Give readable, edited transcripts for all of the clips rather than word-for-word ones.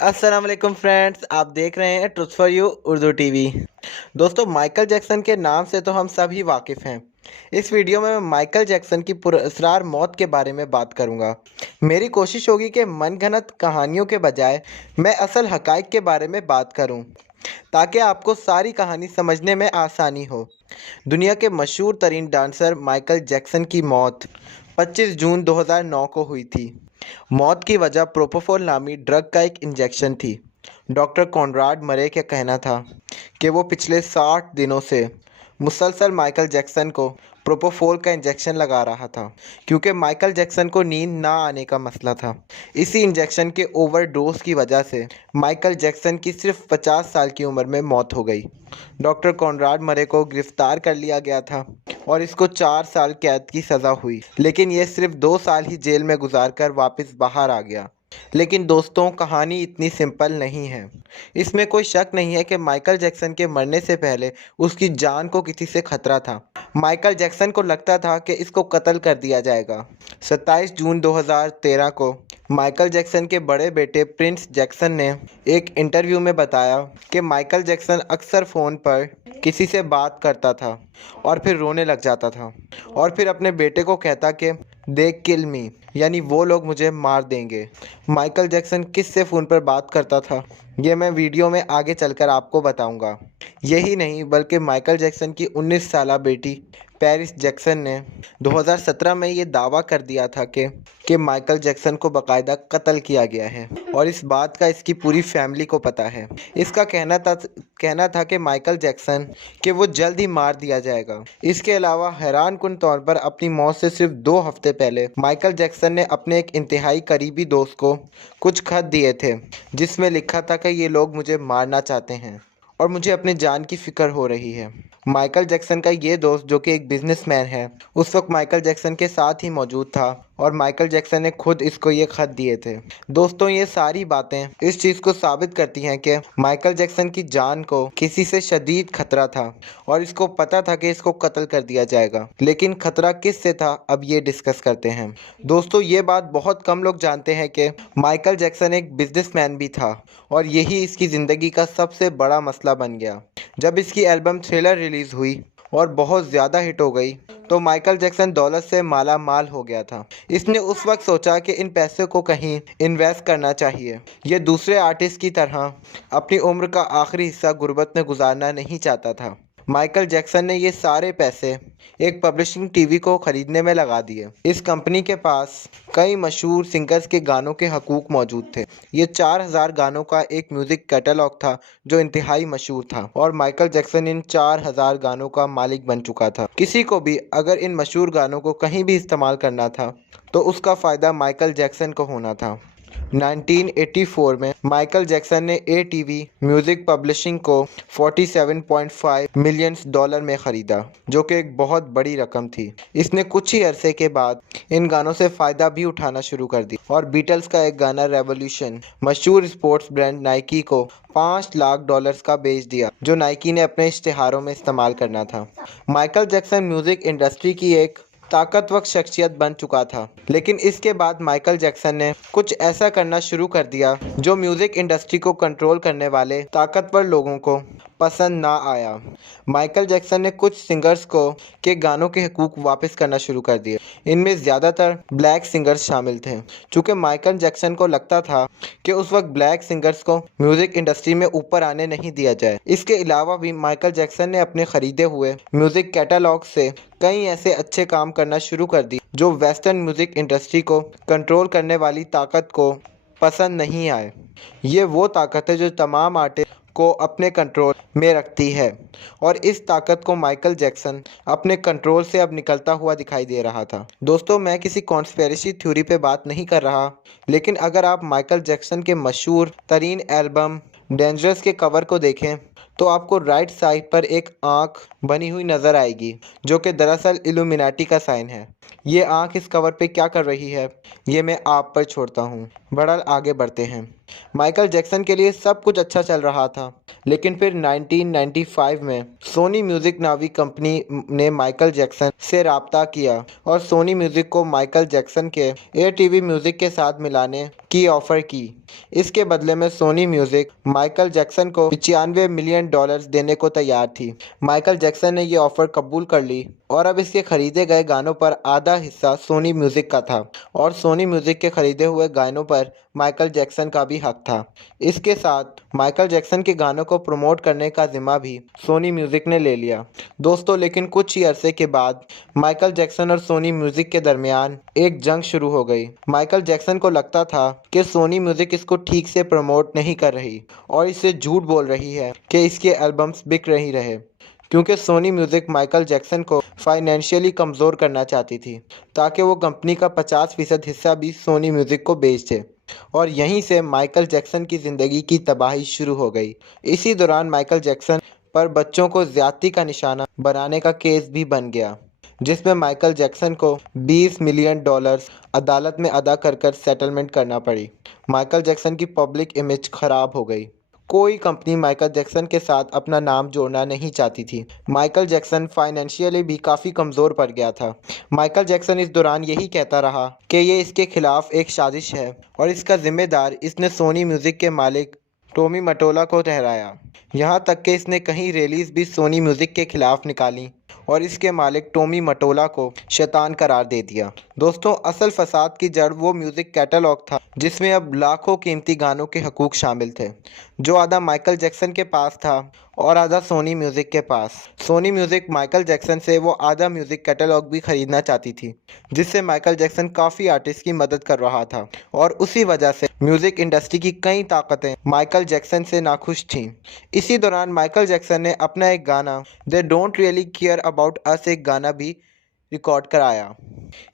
अस्सलाम वालेकुम फ्रेंड्स, आप देख रहे हैं truth for you Urdu TV. दोस्तों, माइकल जैक्सन के नाम से तो हम सभी वाकिफ़ हैं। इस वीडियो में मैं माइकल जैक्सन की पुरअसरार मौत के बारे में बात करूंगा। मेरी कोशिश होगी कि मनगढ़ंत कहानियों के बजाय मैं असल हकाइक के बारे में बात करूं, ताकि आपको सारी कहानी समझने में आसानी हो। दुनिया के मशहूर तरीन डांसर माइकल जैक्सन की मौत 25 जून 2009 को हुई थी। मौत की वजह प्रोपोफोल नामी ड्रग का एक इंजेक्शन थी। डॉक्टर कॉनराड मरे का कहना था कि वो पिछले 60 दिनों से मुसलसल माइकल जैक्सन को प्रोपोफोल का इंजेक्शन लगा रहा था, क्योंकि माइकल जैक्सन को नींद ना आने का मसला था। इसी इंजेक्शन के ओवरडोज की वजह से माइकल जैक्सन की सिर्फ 50 साल की उम्र में मौत हो गई। डॉक्टर कॉनराड मरे को गिरफ्तार कर लिया गया था और इसको 4 साल कैद की सज़ा हुई, लेकिन ये सिर्फ 2 साल ही जेल में गुजार कर वापस बाहर आ गया। लेकिन दोस्तों, कहानी इतनी सिंपल नहीं है। इसमें कोई शक नहीं है कि माइकल जैक्सन के मरने से पहले उसकी जान को किसी से खतरा था। माइकल जैक्सन को लगता था कि इसको कत्ल कर दिया जाएगा। 27 जून 2013 को माइकल जैक्सन के बड़े बेटे प्रिंस जैक्सन ने एक इंटरव्यू में बताया कि माइकल जैक्सन अक्सर फ़ोन पर किसी से बात करता था और फिर रोने लग जाता था और फिर अपने बेटे को कहता कि दे किल मी, यानी वो लोग मुझे मार देंगे। माइकल जैक्सन किस से फ़ोन पर बात करता था, ये मैं वीडियो में आगे चलकर आपको बताऊंगा। यही नहीं, बल्कि माइकल जैक्सन की 19 साला बेटी पेरिस जैक्सन ने 2017 में ये दावा कर दिया था कि माइकल जैक्सन को बाकायदा कत्ल किया गया है और इस बात का इसकी पूरी फैमिली को पता है। इसका कहना था कि माइकल जैक्सन कि वो जल्द ही मार दिया जाएगा। इसके अलावा हैरानकुन तौर पर अपनी मौत से सिर्फ 2 हफ्ते पहले माइकल जैक्सन ने अपने एक इंतहाई करीबी दोस्त को कुछ खत दिए थे, जिसमें लिखा था कि ये लोग मुझे मारना चाहते हैं और मुझे अपनी जान की फ़िक्र हो रही है। माइकल जैक्सन का ये दोस्त, जो कि एक बिजनेसमैन है, उस वक्त माइकल जैक्सन के साथ ही मौजूद था और माइकल जैक्सन ने खुद इसको ये खत दिए थे। दोस्तों, ये सारी बातें इस चीज़ को साबित करती हैं कि माइकल जैक्सन की जान को किसी से शदीद खतरा था और इसको पता था कि इसको कत्ल कर दिया जाएगा। लेकिन खतरा किस से था, अब ये डिस्कस करते हैं। दोस्तों, ये बात बहुत कम लोग जानते हैं कि माइकल जैक्सन एक बिजनेसमैन भी था और यही इसकी ज़िंदगी का सबसे बड़ा मसला बन गया। जब इसकी एल्बम थ्रिलर रिलीज़ हुई और बहुत ज़्यादा हिट हो गई, तो माइकल जैक्सन दौलत से माला माल हो गया था। इसने उस वक्त सोचा कि इन पैसों को कहीं इन्वेस्ट करना चाहिए। ये दूसरे आर्टिस्ट की तरह अपनी उम्र का आखिरी हिस्सा गुर्बत में गुजारना नहीं चाहता था। माइकल जैक्सन ने ये सारे पैसे एक पब्लिशिंग टीवी को ख़रीदने में लगा दिए। इस कंपनी के पास कई मशहूर सिंगर्स के गानों के हकूक़ मौजूद थे। ये 4000 गानों का एक म्यूज़िक कैटलॉग था जो इंतहाई मशहूर था और माइकल जैक्सन इन 4000 गानों का मालिक बन चुका था। किसी को भी अगर इन मशहूर गानों को कहीं भी इस्तेमाल करना था तो उसका फ़ायदा माइकल जैक्सन को होना था। 1984 में माइकल जैक्सन ने एटीवी म्यूज़िक पब्लिशिंग को $47.5 मिलियन में ख़रीदा, जो कि एक बहुत बड़ी रकम थी। इसने कुछ ही अरसे के बाद इन गानों से फ़ायदा भी उठाना शुरू कर दिया और बीटल्स का एक गाना रेवोल्यूशन मशहूर स्पोर्ट्स ब्रांड नाइकी को $5 लाख का बेच दिया, जो नाइकी ने अपने इश्तिहारों में इस्तेमाल करना था। माइकल जैक्सन म्यूज़िक इंडस्ट्री की एक ताकतवर शख्सियत बन चुका था, लेकिन इसके बाद माइकल जैक्सन ने कुछ ऐसा करना शुरू कर दिया जो म्यूज़िक इंडस्ट्री को कंट्रोल करने वाले ताकतवर लोगों को पसंद ना आया। माइकल जैक्सन ने कुछ सिंगर्स को के गानों के हकूक़ वापस करना शुरू कर दिए। इनमें ज़्यादातर ब्लैक सिंगर्स शामिल थे, चूँकि माइकल जैक्सन को लगता था कि उस वक्त ब्लैक सिंगर्स को म्यूज़िक इंडस्ट्री में ऊपर आने नहीं दिया जाए। इसके अलावा भी माइकल जैक्सन ने अपने ख़रीदे हुए म्यूज़िक कैटलॉग से कई ऐसे अच्छे काम करना शुरू कर दिए जो वेस्टर्न म्यूज़िक इंडस्ट्री को कंट्रोल करने वाली ताकत को पसंद नहीं आए। ये वो ताकत है जो तमाम आर्टिस्ट को अपने कंट्रोल में रखती है और इस ताकत को माइकल जैक्सन अपने कंट्रोल से अब निकलता हुआ दिखाई दे रहा था। दोस्तों, मैं किसी कॉन्स्पिरेसी थ्योरी पे बात नहीं कर रहा, लेकिन अगर आप माइकल जैक्सन के मशहूर तरीन एल्बम डेंजरस के कवर को देखें तो आपको राइट साइड पर एक आँख बनी हुई नज़र आएगी, जो कि दरअसल इल्यूमिनाटी का साइन है। ये आँख इस कवर पे क्या कर रही है, ये मैं आप पर छोड़ता हूँ। बड़ा आगे बढ़ते हैं। माइकल जैक्सन के लिए सब कुछ अच्छा चल रहा था, लेकिन फिर 1995 में सोनी म्यूजिक नामी कंपनी ने माइकल जैक्सन से राब्ता किया और सोनी म्यूजिक को माइकल जैक्सन के एटीवी म्यूजिक के साथ मिलाने की ऑफर की। इसके बदले में सोनी म्यूजिक माइकल जैक्सन को $95 मिलियन देने को तैयार थी। माइकल जैक्सन ने ये ऑफर कबूल कर ली और अब इसके खरीदे गए गानों पर आधा हिस्सा सोनी म्यूजिक का था और सोनी म्यूजिक के खरीदे हुए गानों पर माइकल जैक्सन का भी हक था। इसके साथ माइकल जैक्सन के गानों को प्रमोट करने का जिम्मा भी सोनी म्यूजिक ने ले लिया। दोस्तों, लेकिन कुछ ही अरसे के बाद माइकल जैक्सन और सोनी म्यूजिक के दरमियान एक जंग शुरू हो गई। माइकल जैक्सन को लगता था कि सोनी म्यूजिक इसको ठीक से प्रमोट नहीं कर रही और इससे झूठ बोल रही है कि इसके एल्बम्स बिक रही रहे, क्योंकि सोनी म्यूजिक माइकल जैक्सन को फाइनेंशियली कमज़ोर करना चाहती थी ताकि वो कंपनी का 50% हिस्सा भी सोनी म्यूजिक को बेच दे। और यहीं से माइकल जैक्सन की ज़िंदगी की तबाही शुरू हो गई। इसी दौरान माइकल जैक्सन पर बच्चों को ज्यादती का निशाना बनाने का केस भी बन गया, जिसमें माइकल जैक्सन को $20 मिलियन अदालत में अदा कर सेटलमेंट करना पड़ी। माइकल जैक्सन की पब्लिक इमेज खराब हो गई। कोई कंपनी माइकल जैक्सन के साथ अपना नाम जोड़ना नहीं चाहती थी। माइकल जैक्सन फाइनेंशियली भी काफ़ी कमज़ोर पड़ गया था। माइकल जैक्सन इस दौरान यही कहता रहा कि ये इसके खिलाफ एक साजिश है और इसका जिम्मेदार इसने सोनी म्यूज़िक के मालिक टॉमी मटोला को ठहराया। यहाँ तक कि इसने कई रैलीज भी सोनी म्यूज़िक के खिलाफ निकाली और इसके मालिक टॉमी मटोला को शैतान करार दे दिया। दोस्तों, असल फसाद की जड़ वो म्यूज़िक कैटलॉग था जिसमें अब लाखों कीमती गानों के हकूक शामिल थे, जो आधा माइकल जैक्सन के पास था और आधा सोनी म्यूज़िक के पास। सोनी म्यूज़िक माइकल जैक्सन से वो आधा म्यूज़िक कैटलॉग भी खरीदना चाहती थी, जिससे माइकल जैक्सन काफ़ी आर्टिस्ट की मदद कर रहा था और उसी वजह से म्यूज़िक इंडस्ट्री की कई ताकतें माइकल जैक्सन से नाखुश थीं। इसी दौरान माइकल जैक्सन ने अपना एक गाना they don't really care about us एक गाना भी रिकॉर्ड कराया।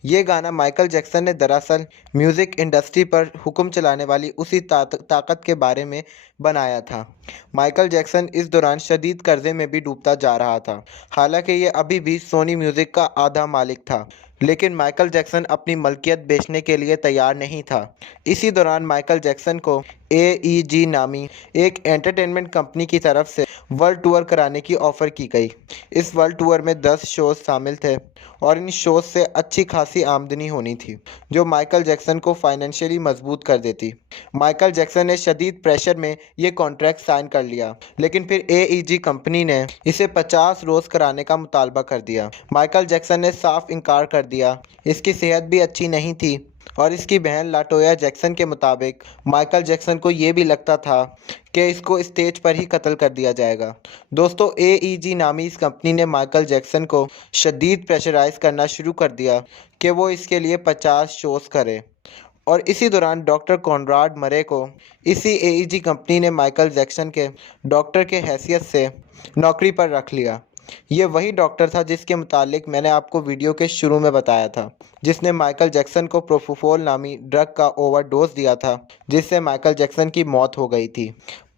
ये गाना माइकल जैक्सन ने दरअसल म्यूज़िक इंडस्ट्री पर हुक्म चलाने वाली उसी ताकत के बारे में बनाया था। माइकल जैक्सन इस दौरान शदीद कर्जे में भी डूबता जा रहा था। हालांकि ये अभी भी सोनी म्यूज़िक का आधा मालिक था, लेकिन माइकल जैक्सन अपनी मलकियत बेचने के लिए तैयार नहीं था। इसी दौरान माइकल जैक्सन को AEG नामी एक एंटरटेनमेंट कंपनी की तरफ से वर्ल्ड टूर कराने की ऑफ़र की गई। इस वर्ल्ड टूर में 10 शोज़ शामिल थे और इन शोज़ से अच्छी खासी आमदनी होनी थी, जो माइकल जैक्सन को फाइनेंशियली मजबूत कर देती। माइकल जैक्सन ने शदीद प्रेशर में ये कॉन्ट्रैक्ट साइन कर लिया, लेकिन फिर AEG कंपनी ने इसे 50 रोज़ कराने का मुतालबा कर दिया। माइकल जैक्सन ने साफ इनकार कर दिया। इसकी सेहत भी अच्छी नहीं थी और इसकी बहन लाटोया जैक्सन के मुताबिक माइकल जैक्सन को ये भी लगता था कि इसको स्टेज पर ही कत्ल कर दिया जाएगा। दोस्तों, AEG नामी इस कंपनी ने माइकल जैक्सन को शदीद प्रेशराइज करना शुरू कर दिया कि वो इसके लिए 50 शोज़ करे और इसी दौरान डॉक्टर कॉनराड मरे को इसी AEG कंपनी ने माइकल जैक्सन के डॉक्टर के हैसियत से नौकरी पर रख लिया। ये वही डॉक्टर था जिसके मुतालिक मैंने आपको वीडियो के शुरू में बताया था, जिसने माइकल जैक्सन को प्रोपोफोल नामी ड्रग का ओवरडोज दिया था, जिससे माइकल जैक्सन की मौत हो गई थी।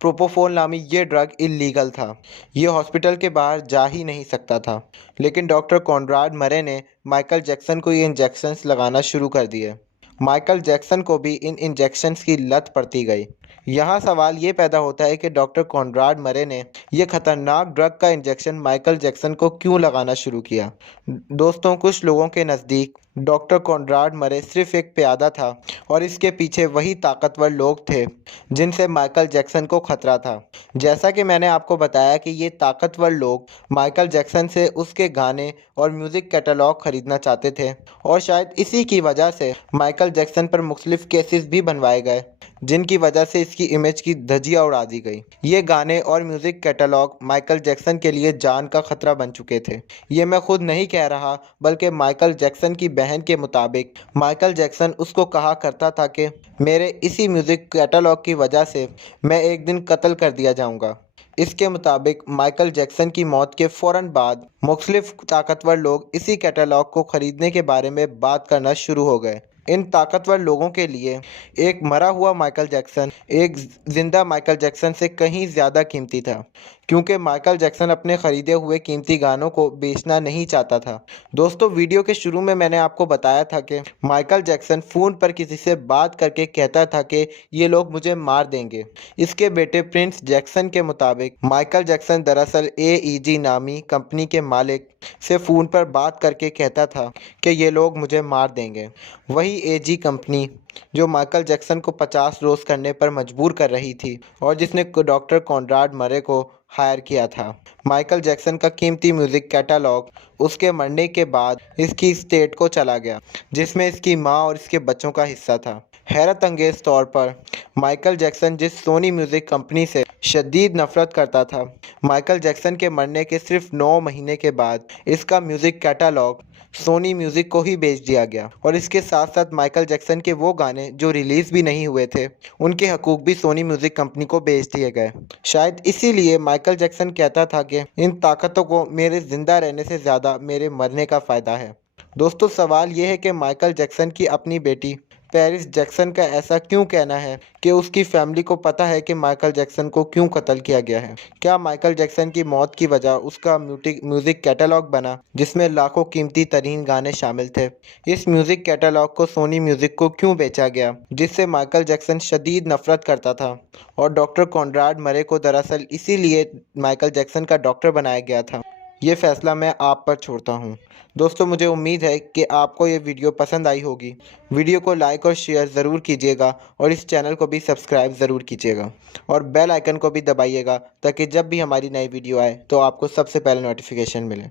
प्रोपोफोल नामी ये ड्रग इल्लीगल था। ये हॉस्पिटल के बाहर जा ही नहीं सकता था, लेकिन डॉक्टर कॉनराड मरे ने माइकल जैक्सन को ये इंजेक्शंस लगाना शुरू कर दिए। माइकल जैक्सन को भी इन इंजेक्शंस की लत पड़ती गई। यहाँ सवाल ये पैदा होता है कि डॉक्टर कॉनराड मरे ने यह खतरनाक ड्रग का इंजेक्शन माइकल जैक्सन को क्यों लगाना शुरू किया। दोस्तों, कुछ लोगों के नज़दीक डॉक्टर कॉनराड मरे सिर्फ एक प्यादा था और इसके पीछे वही ताकतवर लोग थे जिनसे माइकल जैक्सन को खतरा था। जैसा कि मैंने आपको बताया कि ये ताकतवर लोग माइकल जैक्सन से उसके गाने और म्यूज़िक कैटलॉग खरीदना चाहते थे और शायद इसी की वजह से माइकल जैक्सन पर मुख्तलिफ केसेस भी बनवाए गए, जिनकी वजह से इसकी इमेज की धज्जियां उड़ा दी गई। ये गाने और म्यूज़िक कैटलॉग माइकल जैक्सन के लिए जान का खतरा बन चुके थे। ये मैं खुद नहीं कह रहा, बल्कि माइकल जैक्सन की बहन के मुताबिक माइकल जैक्सन उसको कहा करता था कि मेरे इसी म्यूज़िक कैटलॉग की वजह से मैं एक दिन कत्ल कर दिया जाऊंगा। इसके मुताबिक माइकल जैक्सन की मौत के फ़ौरन बाद मुख्तलिफ ताकतवर लोग इसी कैटलॉग को ख़रीदने के बारे में बात करना शुरू हो गए। इन ताकतवर लोगों के लिए एक मरा हुआ माइकल जैक्सन एक जिंदा माइकल जैक्सन से कहीं ज़्यादा कीमती था, क्योंकि माइकल जैक्सन अपने खरीदे हुए कीमती गानों को बेचना नहीं चाहता था। दोस्तों, वीडियो के शुरू में मैंने आपको बताया था कि माइकल जैक्सन फ़ोन पर किसी से बात करके कहता था कि ये लोग मुझे मार देंगे। इसके बेटे प्रिंस जैक्सन के मुताबिक माइकल जैक्सन दरअसल AEG नामी कंपनी के मालिक से फ़ोन पर बात करके कहता था कि ये लोग मुझे मार देंगे। वही AG कंपनी जो माइकल जैक्सन को 50 रोज़ करने पर मजबूर कर रही थी और जिसने डॉक्टर कॉनराड मरे को हायर किया था। माइकल जैक्सन का कीमती म्यूज़िक कैटलॉग उसके मरने के बाद इसकी स्टेट को चला गया, जिसमें इसकी मां और इसके बच्चों का हिस्सा था। हैरत अंगेज तौर पर माइकल जैक्सन जिस सोनी म्यूज़िक कंपनी से शदीद नफरत करता था, माइकल जैक्सन के मरने के सिर्फ 9 महीने के बाद इसका म्यूज़िक कैटलॉग सोनी म्यूज़िक को ही बेच दिया गया और इसके साथ साथ माइकल जैक्सन के वो गाने जो रिलीज़ भी नहीं हुए थे, उनके हकूक भी सोनी म्यूज़िक कंपनी को बेच दिए गए। शायद इसीलिए माइकल जैक्सन कहता था कि इन ताकतों को मेरे ज़िंदा रहने से ज़्यादा मेरे मरने का फ़ायदा है। दोस्तों, सवाल ये है कि माइकल जैक्सन की अपनी बेटी पेरिस जैक्सन का ऐसा क्यों कहना है कि उसकी फैमिली को पता है कि माइकल जैक्सन को क्यों कत्ल किया गया है। क्या माइकल जैक्सन की मौत की वजह उसका म्यूज़िक कैटलॉग बना, जिसमें लाखों कीमती तरीन गाने शामिल थे। इस म्यूज़िक कैटलॉग को सोनी म्यूज़िक को क्यों बेचा गया, जिससे माइकल जैक्सन शदीद नफरत करता था और डॉक्टर कॉनराड मरे को दरअसल इसीलिए माइकल जैक्सन का डॉक्टर बनाया गया था। ये फैसला मैं आप पर छोड़ता हूँ। दोस्तों, मुझे उम्मीद है कि आपको ये वीडियो पसंद आई होगी। वीडियो को लाइक और शेयर ज़रूर कीजिएगा और इस चैनल को भी सब्सक्राइब ज़रूर कीजिएगा और बेल आइकन को भी दबाइएगा, ताकि जब भी हमारी नई वीडियो आए तो आपको सबसे पहले नोटिफिकेशन मिले।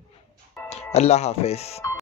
अल्लाह हाफ़िज़।